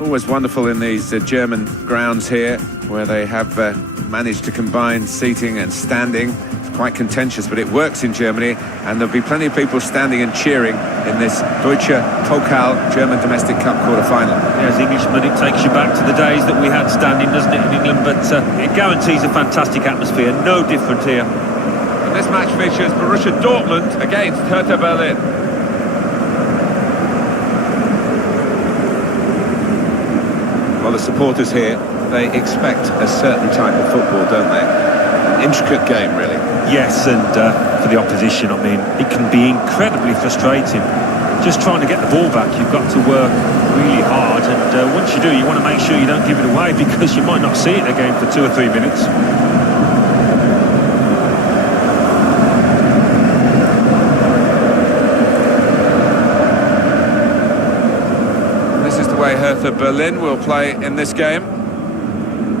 Always wonderful in these German grounds here, where they have managed to combine seating and standing. It's quite contentious, but it works in Germany, and there'll be plenty of people standing and cheering in this Deutsche Pokal German Domestic Cup quarter-final. Yeah, as Englishman, it takes you back to the days that we had standing, doesn't it, in England? But it guarantees a fantastic atmosphere, no different here. And this match features Borussia Dortmund against Hertha Berlin. Well, the supporters here, they expect a certain type of football, don't they? An intricate game, really. Yes, and for the opposition, I mean, it can be incredibly frustrating. Just trying to get the ball back, you've got to work really hard, and once you do, you want to make sure you don't give it away, because you might not see it again for 2 or 3 minutes. Hertha Berlin will play in this game.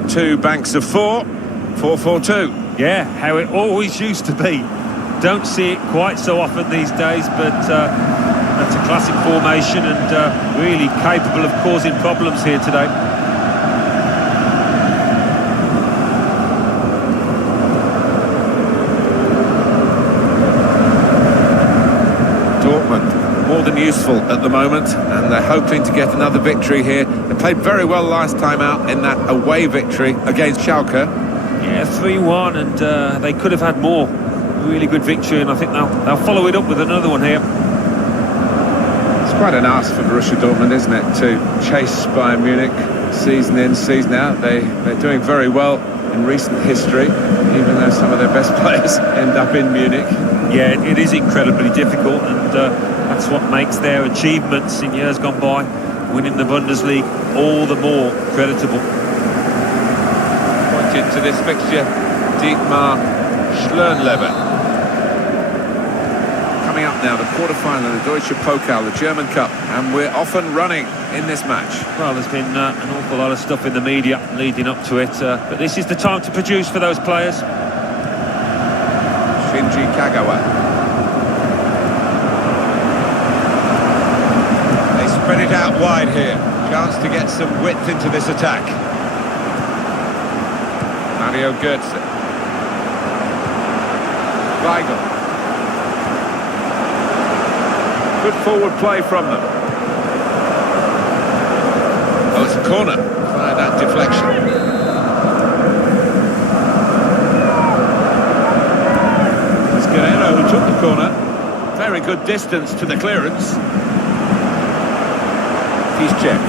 2 banks of 4, 4-4-2. Yeah, how it always used to be. Don't see it quite so often these days, but that's a classic formation, and really capable of causing problems here today. Dortmund more than useful at the moment, and they're hoping to get another victory here. They played very well last time out in that away victory against Schalke. Yeah, 3-1, and they could have had more. Really good victory, and I think they'll follow it up with another one here. It's quite an ask for Borussia Dortmund, isn't it, to chase Bayern Munich season in, season out. They're doing very well in recent history, even though some of their best players end up in Munich. Yeah, it is incredibly difficult, and that's what makes their achievements in years gone by, winning the Bundesliga, all the more creditable. Pointed to this fixture, Dietmar Schlernleber. Coming up now, the quarter-final of the Deutsche Pokal, the German Cup, and we're off and running in this match. Well, there's been an awful lot of stuff in the media leading up to it, but this is the time to produce for those players. Shinji Kagawa. Spread it out wide here. Chance to get some width into this attack. Mario Götze. Weigl. Good forward play from them. Oh, it's a corner. By that deflection. It's Guerrero who took the corner. Very good distance to the clearance. He's checked.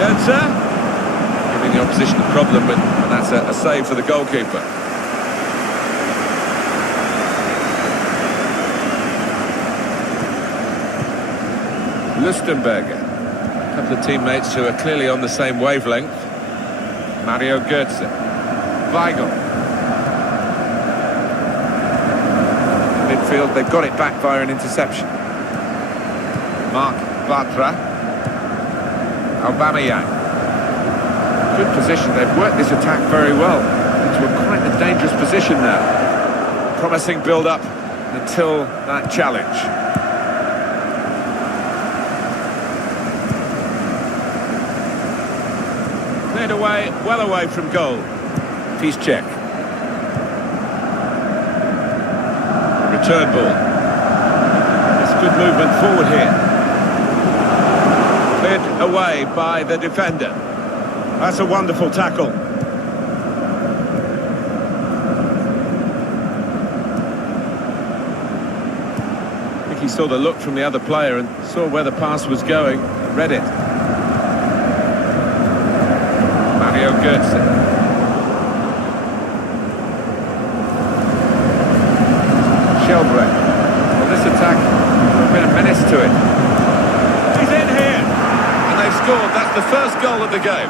Götze giving the opposition a problem, but that's a save for the goalkeeper. Lustenberger. A couple of teammates who are clearly on the same wavelength. Mario Götze. Weigl. Midfield, they've got it back via an interception. Mark Bartra. Aubameyang. Good position. They've worked this attack very well into quite a dangerous position now. Promising build-up until that challenge. Cleared away, well away from goal. Piszczek. Return ball. It's good movement forward here. Cleared away by the defender. That's a wonderful tackle. I think he saw the look from the other player and saw where the pass was going, read it. Mario Götze. Shelbrett. Well, this attack has been a menace to it. Scored. That's the first goal of the game.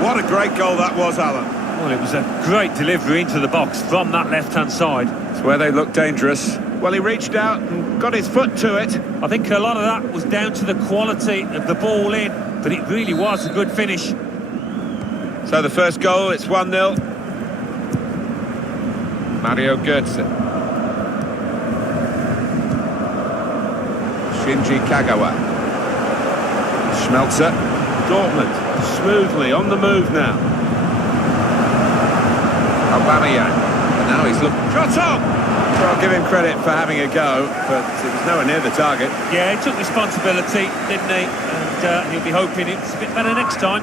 What a great goal that was, Alan. Well, it was a great delivery into the box from that left-hand side. It's where they look dangerous. Well, he reached out and got his foot to it. I think a lot of that was down to the quality of the ball in, but it really was a good finish. So the first goal, it's 1-0. Mario Götze. Shinji Kagawa. Schmelzer. Dortmund smoothly on the move now. Aubameyang. And now he's looking. Shot on! Well, I'll give him credit for having a go, but it was nowhere near the target. Yeah, he took responsibility, didn't he? And he'll be hoping it's a bit better next time.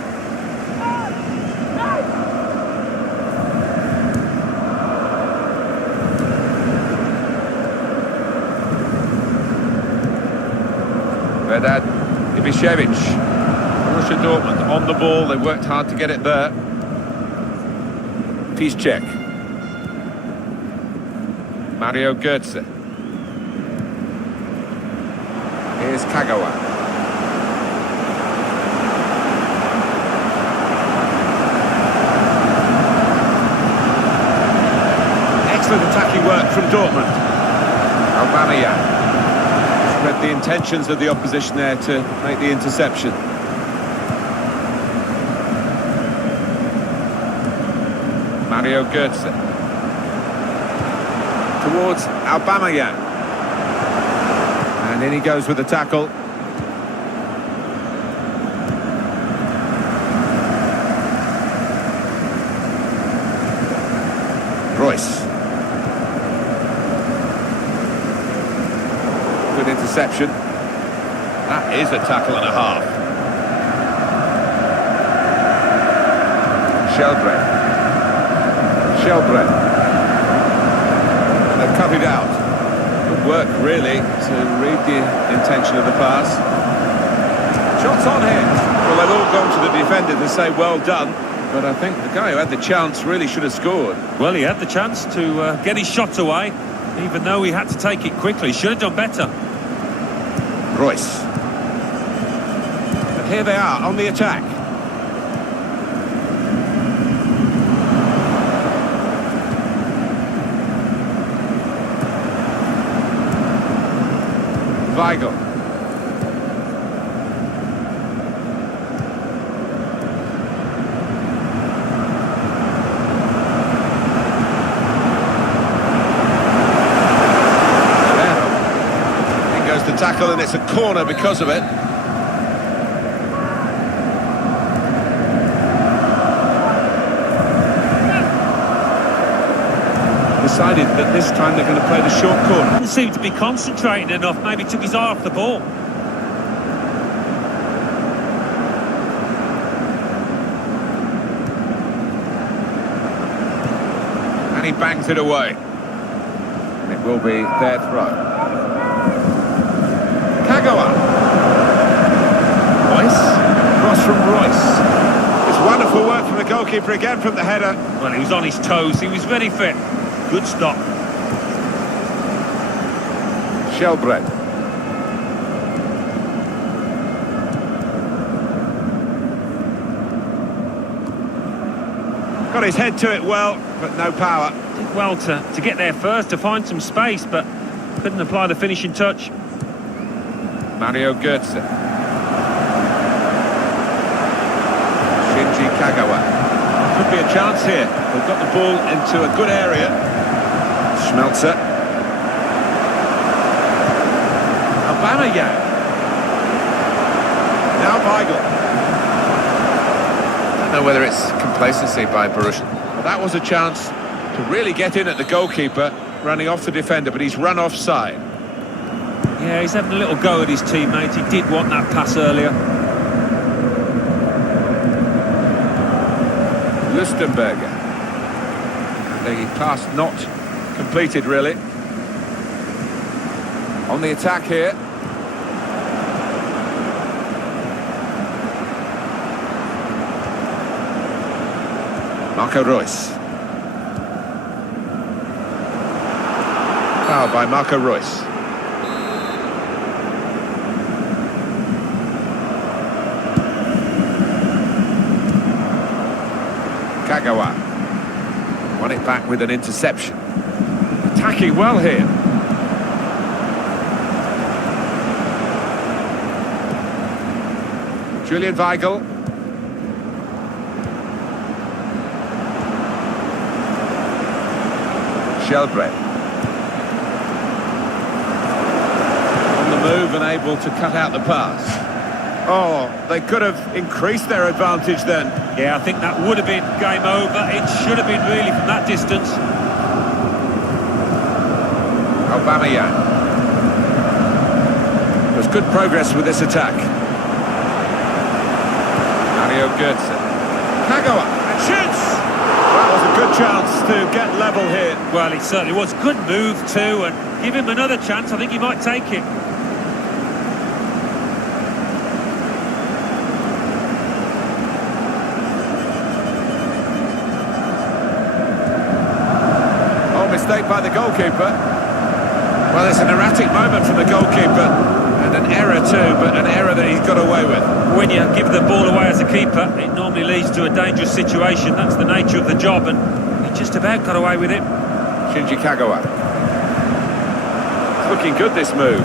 Vedad Ibišević. Borussia Dortmund on the ball. They worked hard to get it there. Piszczek. Mario Götze. Here's Kagawa. Excellent attacking work from Dortmund. Aubameyang. Read the intentions of the opposition there to make the interception. Mario Götze. Towards Aubameyang. And in he goes with the tackle. Royce. Good interception. That is a tackle and a half. Shelbrett. They've cut it out. Good work, really, to read the intention of the pass. Shots on here. Well, they've all gone to the defender to say well done, but I think the guy who had the chance really should have scored. Well, he had the chance to get his shot away, even though he had to take it quickly. Should have done better. Royce. And here they are on the attack. Weigl. In goes the tackle, and it's a corner because of it. Decided that this time they're going to play the short corner. Didn't seem to be concentrating enough. Maybe took his eye off the ball. And he bangs it away. And it will be their throw. Kagawa. Royce. Cross from Royce. It's wonderful work from the goalkeeper again from the header. Well, he was on his toes. He was very fit. Good stop. Shelbrett. Got his head to it well, but no power. Did well to get there first, to find some space, but couldn't apply the finishing touch. Mario Götze. Shinji Kagawa. Could be a chance here. They've got the ball into a good area. Schmelzer. Aubameyang. Now Weigl. I don't know whether it's complacency by Borussia. Well, that was a chance to really get in at the goalkeeper, running off the defender, but he's run offside. Yeah, he's having a little go at his teammate. He did want that pass earlier. Lustenberger. The pass not completed, really. On the attack here. Marco Reus. Foul by Marco Reus. Kagawa. Won it back with an interception. Attacking well here. Julian Weigl. Shelbrett. On the move and able to cut out the pass. Oh, they could have increased their advantage then. Yeah, I think that would have been game over. It should have been really from that distance. Aubameyang. There's good progress with this attack. Mario Götze. Kagawa, and shoots! That was a good chance to get level here. Well, it certainly was. Good move too, and give him another chance. I think he might take it. Mistake by the goalkeeper. Well, it's an erratic moment from the goalkeeper, and an error too, but an error that he's got away with. When you give the ball away as a keeper, it normally leads to a dangerous situation. That's the nature of the job, and he just about got away with it. Shinji Kagawa. It's looking good, this move.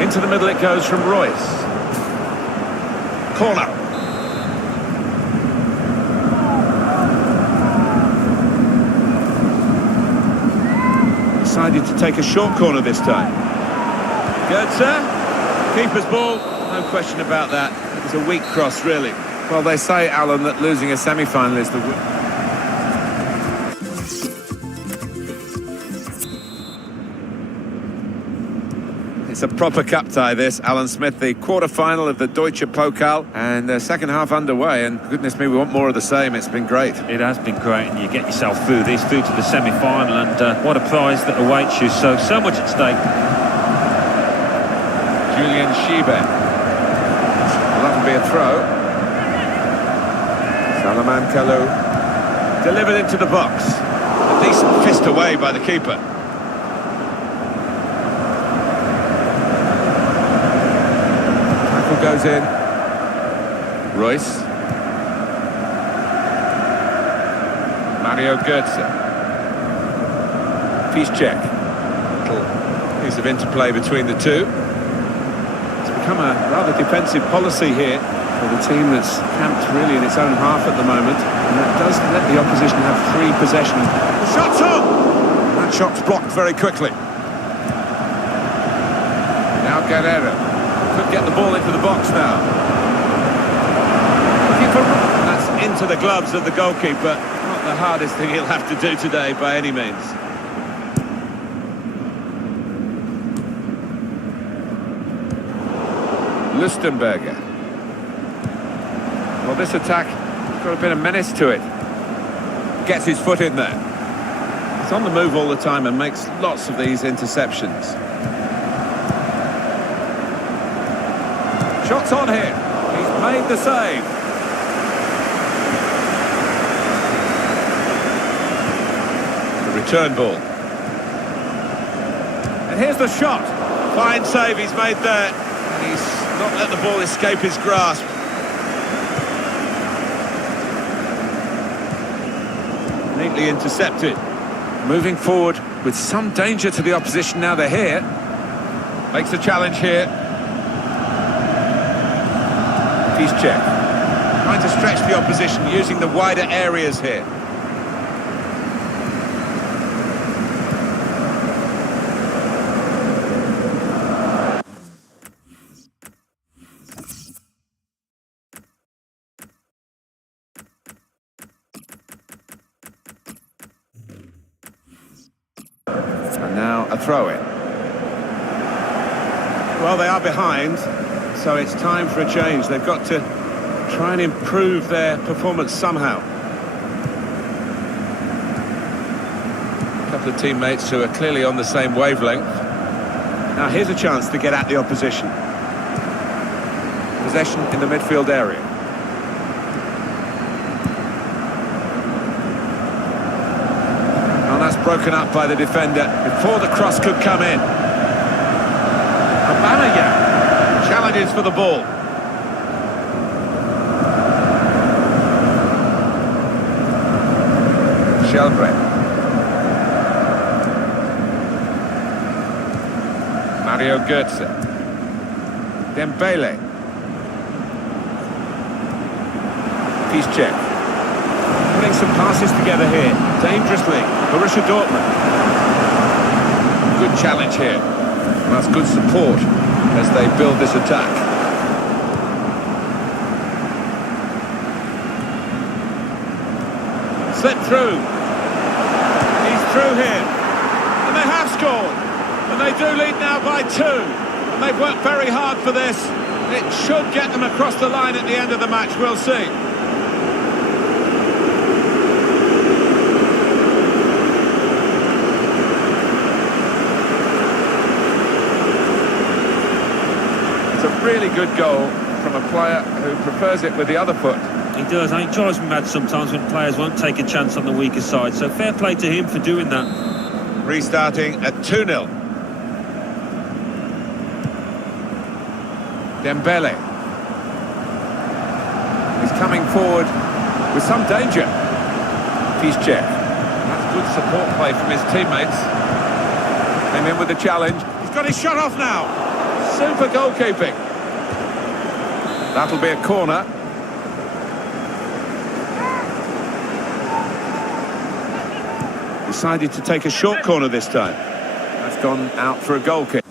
Into the middle it goes from Royce. Corner. Decided to take a short corner this time. Götze, keeper's ball, no question about that. It was a weak cross, really. Well, they say, Alan, that losing a semi-final is the... It's a proper cup tie, this. Alan Smith, the quarter-final of the Deutsche Pokal, and the second half underway, and goodness me, we want more of the same. It's been great. It has been great, and you get yourself through this, through to the semi-final, and what a prize that awaits you. So much at stake. Julian Schiebe. Well, that'll be a throw. Salaman Kalou. Delivered into the box. A decent fist away by the keeper. Goes in. Royce. Mario Götze. Piszczek. Little piece of interplay between the two. It's become a rather defensive policy here for the team that's camped really in its own half at the moment. And that does let the opposition have free possession. The shot's on! That shot's blocked very quickly. Now Guerrero. Could get the ball into the box now. Looking for... That's into the gloves of the goalkeeper. Not the hardest thing he'll have to do today by any means. Lustenberger. Well, this attack has got a bit of menace to it. Gets his foot in there. He's on the move all the time and makes lots of these interceptions. Shots on here. He's made the save. The return ball. And here's the shot. Fine save he's made there. And he's not let the ball escape his grasp. Neatly intercepted. Moving forward with some danger to the opposition now they're here. Makes a challenge here. Piszczek. Trying to stretch the opposition using the wider areas here. And now a throw-in. Well, they are behind, so it's time for a change. They've got to try and improve their performance somehow. A couple of teammates who are clearly on the same wavelength. Now here's a chance to get at the opposition. Possession in the midfield area. Oh, that's broken up by the defender before the cross could come in. Aubameyang challenges for the ball. Shelbrett. Mario Götze. Dembele. Piszczek. Putting some passes together here, dangerously. Borussia Dortmund. Good challenge here. That's good support as they build this attack. Slip through. He's through here. And they have scored. And they do lead now by 2. And they've worked very hard for this. It should get them across the line at the end of the match. We'll see. It's a really good goal from a player who prefers it with the other foot. He does. It drives me mad sometimes when players won't take a chance on the weaker side. So fair play to him for doing that. Restarting at 2-0. Dembele. He's coming forward with some danger. Piszczek. That's good support play from his teammates. Came in with the challenge. He's got his shot off now. Super goalkeeping. That'll be a corner. Decided to take a short corner this time. That's gone out for a goal kick.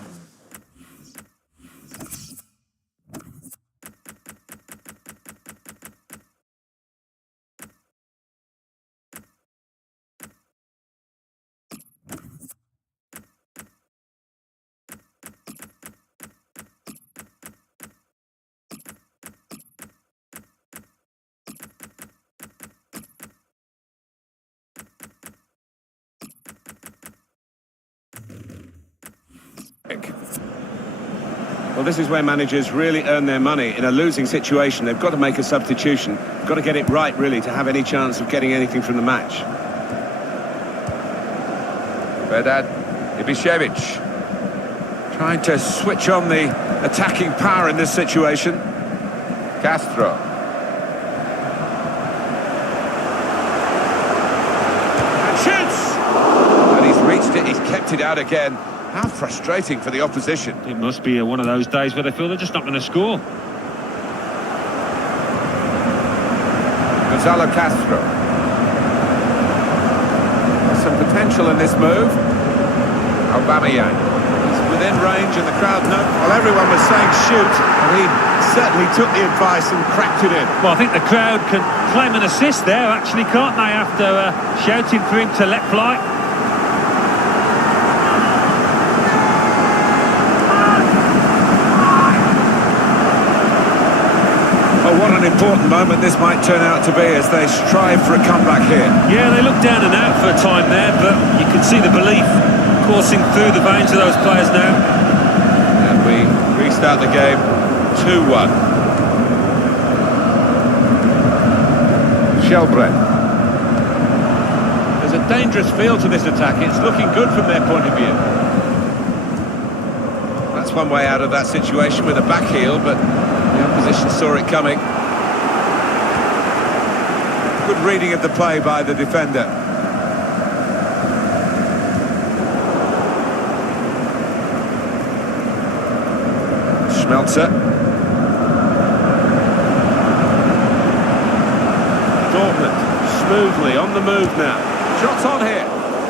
Well, this is where managers really earn their money. In a losing situation, they've got to make a substitution. Got to get it right, really, to have any chance of getting anything from the match. Vedad Ibišević trying to switch on the attacking power in this situation. Castro. And shoots! And he's reached it, he's kept it out again. How frustrating for the opposition. It must be one of those days where they feel they're just not going to score. Gonzalo Castro. There's some potential in this move. Aubameyang. He's within range and the crowd know. Well, everyone was saying shoot, and he certainly took the advice and cracked it in. Well, I think the crowd can claim an assist there, actually, can't they, after shouting for him to let fly? Oh, what an important moment this might turn out to be as they strive for a comeback here. Yeah, they look down and out for a time there, but you can see the belief coursing through the veins of those players now. And we restart the game 2-1. Shelbrett. There's a dangerous feel to this attack. It's looking good from their point of view. That's one way out of that situation with a back heel, but the opposition saw it coming. Good reading of the play by the defender. Schmelzer. Dortmund, smoothly on the move now. Shots on here.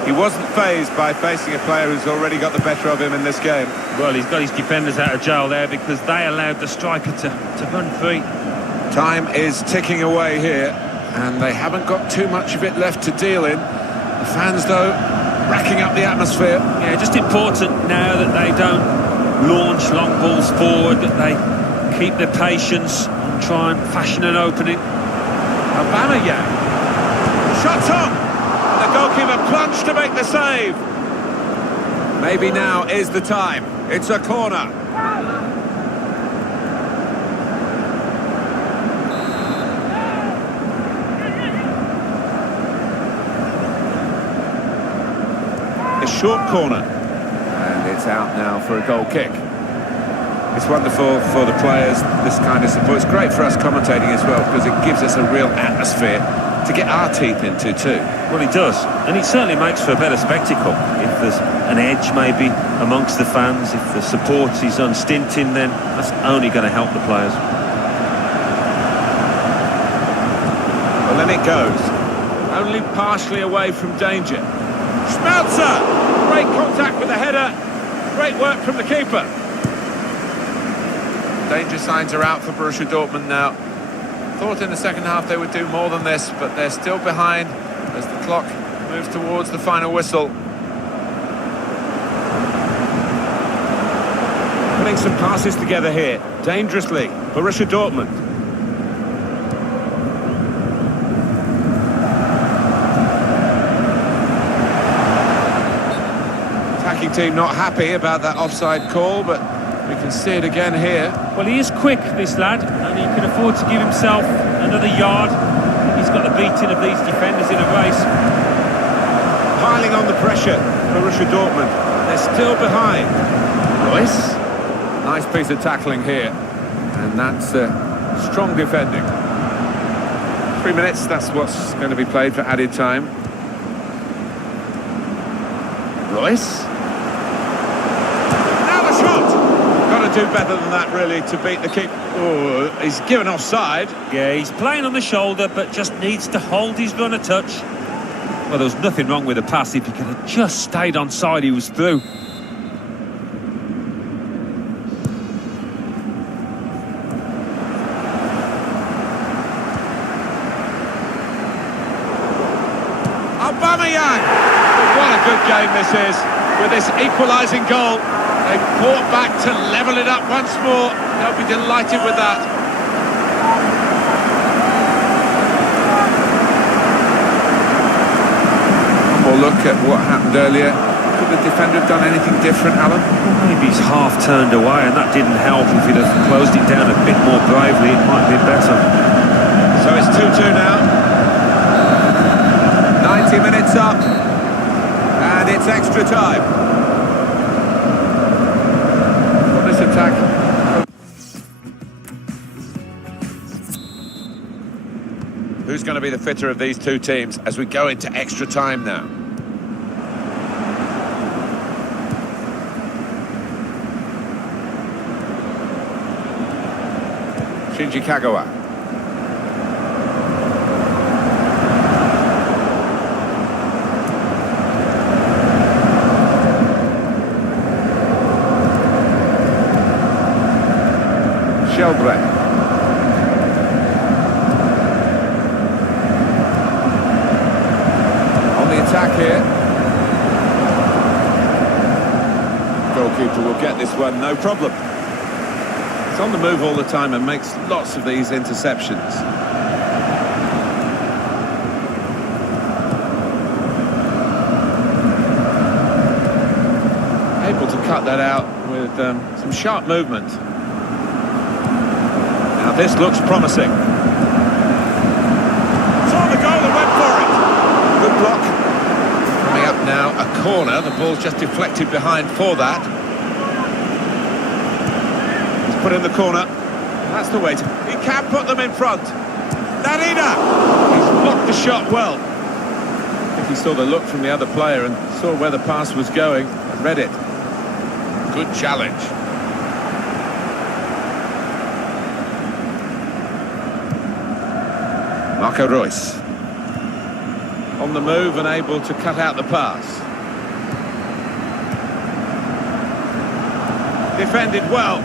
He wasn't fazed by facing a player who's already got the better of him in this game. Well, he's got his defenders out of jail there because they allowed the striker to run free. Time is ticking away here, and they haven't got too much of it left to deal in. The fans, though, racking up the atmosphere. Yeah, just important now that they don't launch long balls forward, that they keep their patience and try and fashion an opening. Aubameyang. Shot on! The goalkeeper plunged to make the save. Maybe now is the time. It's a corner. A short corner. And it's out now for a goal kick. It's wonderful for the players, this kind of support. It's great for us commentating as well, because it gives us a real atmosphere to get our teeth into too. Well, he does, and it certainly makes for a better spectacle. If there's an edge maybe amongst the fans, if the support is unstinting, then that's only going to help the players. Well, then it goes. Only partially away from danger. Schmelzer! Great contact with the header. Great work from the keeper. Danger signs are out for Borussia Dortmund now. Thought in the second half they would do more than this, but they're still behind as the clock moves towards the final whistle. Putting some passes together here, dangerously, Borussia Dortmund. Attacking team not happy about that offside call, but we can see it again here. Well, he is quick, this lad, and he can afford to give himself another yard. He's got the beating of these defenders in a race. Piling on the pressure, Borussia Dortmund. They're still behind. Royce. Nice piece of tackling here. And that's strong defending. 3 minutes, that's what's going to be played for added time. Royce. Now the shot! Got to do better than that, really, to beat the keeper. Oh, he's given offside. Yeah, he's playing on the shoulder, but just needs to hold his run a touch. Well, there was nothing wrong with the pass. If he could have just stayed on side, he was through. Aubameyang! What a good game this is, with this equalising goal. They fought back to level it up once more. They'll be delighted with that. Or look at what happened earlier. Could the defender have done anything different, Alan? Well, maybe he's half turned away, and that didn't help. If he'd have closed it down a bit more bravely, it might be better. So it's 2-2 now. 90 minutes up, and it's extra time. Well, this attack. Who's going to be the fitter of these two teams as we go into extra time now? Shinji Kagawa. Shelbrett. On the attack here. Goalkeeper will get this one, no problem. He's on the move all the time and makes lots of these interceptions. Able to cut that out with some sharp movement. Now this looks promising. Saw the goal and went for it. Good block. Coming up now, a corner. The ball's just deflected behind for that. He's put in the corner. That's the way to... He can put them in front. Narina! He's blocked the shot well. I think he saw the look from the other player and saw where the pass was going and read it. Good challenge. Marco Reus. On the move and able to cut out the pass. Defended well.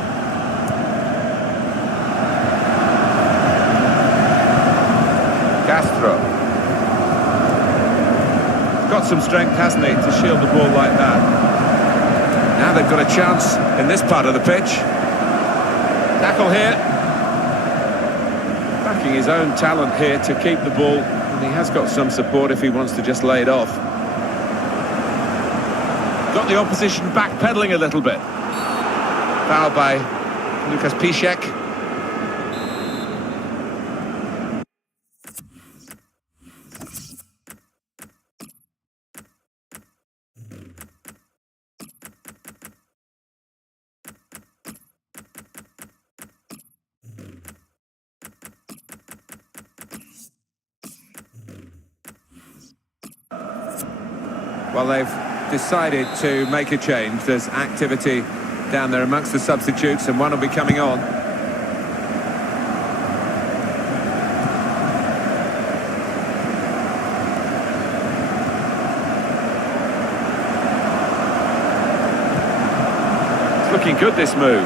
Castro. He's got some strength, hasn't he, to shield the ball like that. Now they've got a chance in this part of the pitch. Tackle here. Backing his own talent here to keep the ball, and he has got some support if he wants to just lay it off. Got the opposition backpedaling a little bit. Foul by Lucas Piszczek. Well, they've decided to make a change. There's activity down there amongst the substitutes, and one will be coming on. looking good, this move.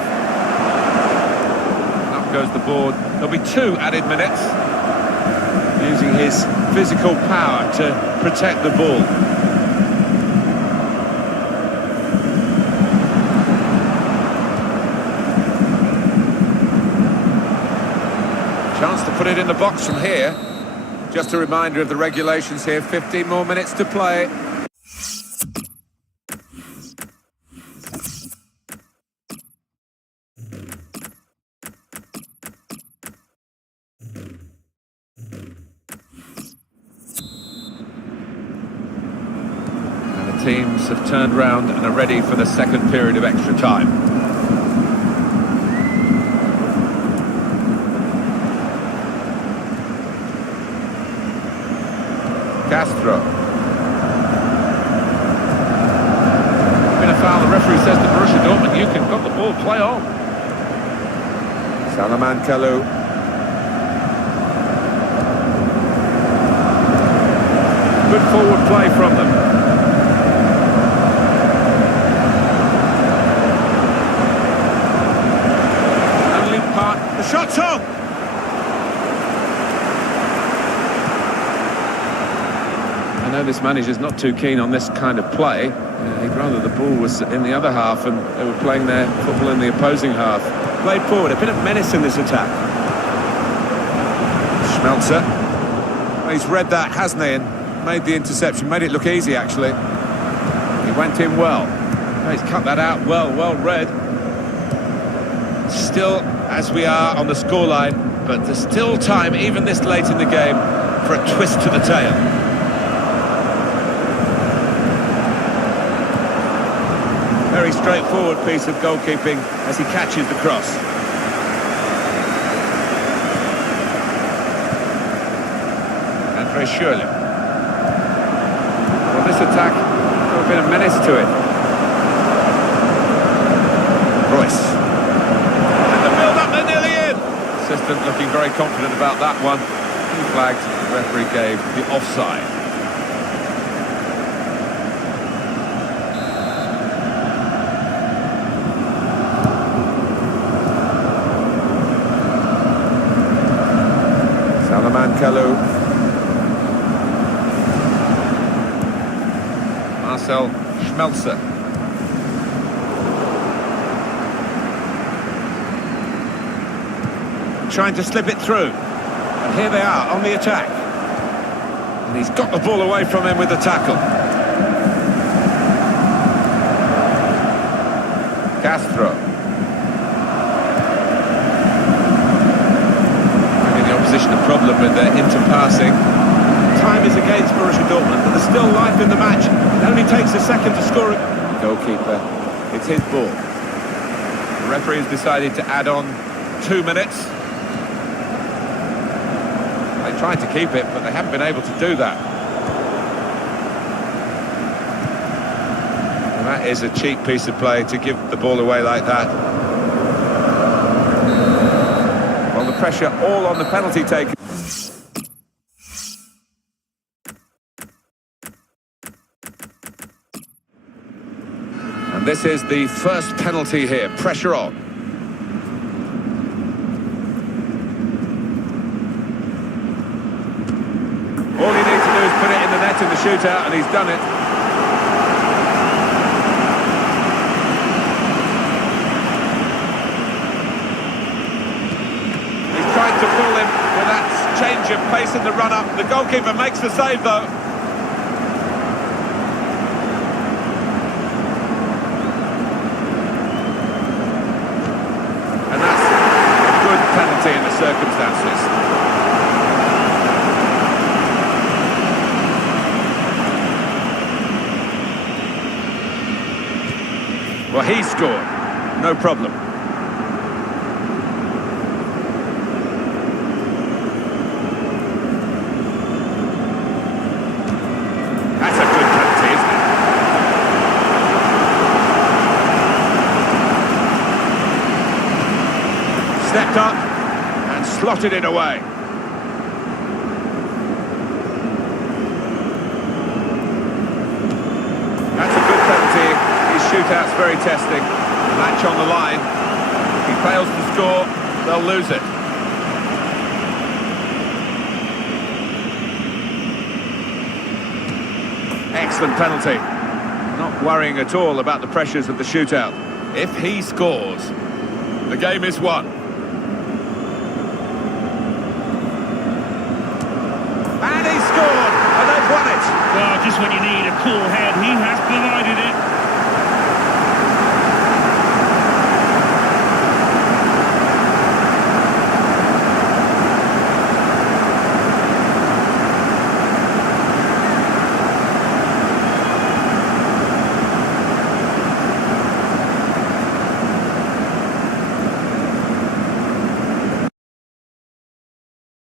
Up goes the board. There'll be 2 added minutes. Using his physical power to protect the ball. Chance to put it in the box from here. Just a reminder of the regulations here, 15 more minutes to play. And the teams have turned round and are ready for the second period of extra time. Castro. Been a foul. The referee says to Borussia Dortmund, you can got the ball, play on. Salaman Kalou. Good forward play from them. Only part. The shot's on. I know this manager's not too keen on this kind of play. He'd rather the ball was in the other half and they were playing their football in the opposing half. Played forward, a bit of menace in this attack. Schmelzer. Well, he's read that, hasn't he? And made the interception, made it look easy actually. He went in well. He's cut that out well read. Still, as we are on the scoreline, but there's still time, even this late in the game, for a twist to the tail. Very straightforward piece of goalkeeping as he catches the cross. Andre Schürrle. Well, this attack, a bit of menace to it. Royce. And the build-up, they're nearly in. Assistant looking very confident about that one. 2 flags the referee gave the offside. Salaman Kalou. Marcel Schmelzer. Trying to slip it through. And here they are on the attack. And he's got the ball away from him with the tackle. Castro. A problem with their interpassing. Time is against Borussia Dortmund, but there's still life in the match. It only takes a second to score. Goalkeeper, it's his ball. The referee has decided to add on 2 minutes. They tried to keep it, but they haven't been able to do that. And that is a cheap piece of play to give the ball away like that. The pressure all on the penalty taker. And this is the first penalty here. Pressure on. All you need to do is put it in the net in the shootout, and he's done it. To pull him with that change of pace in the run-up. The goalkeeper makes the save, though. And that's a good penalty in the circumstances. Well, he scored. No problem. Stepped up and slotted it away. That's a good penalty. His shootout's very testing. Match on the line. If he fails to score, they'll lose it. Excellent penalty. Not worrying at all about the pressures of the shootout. If he scores, the game is won. And he scored, and they've won it. Well, just when you need a cool head, he has provided it.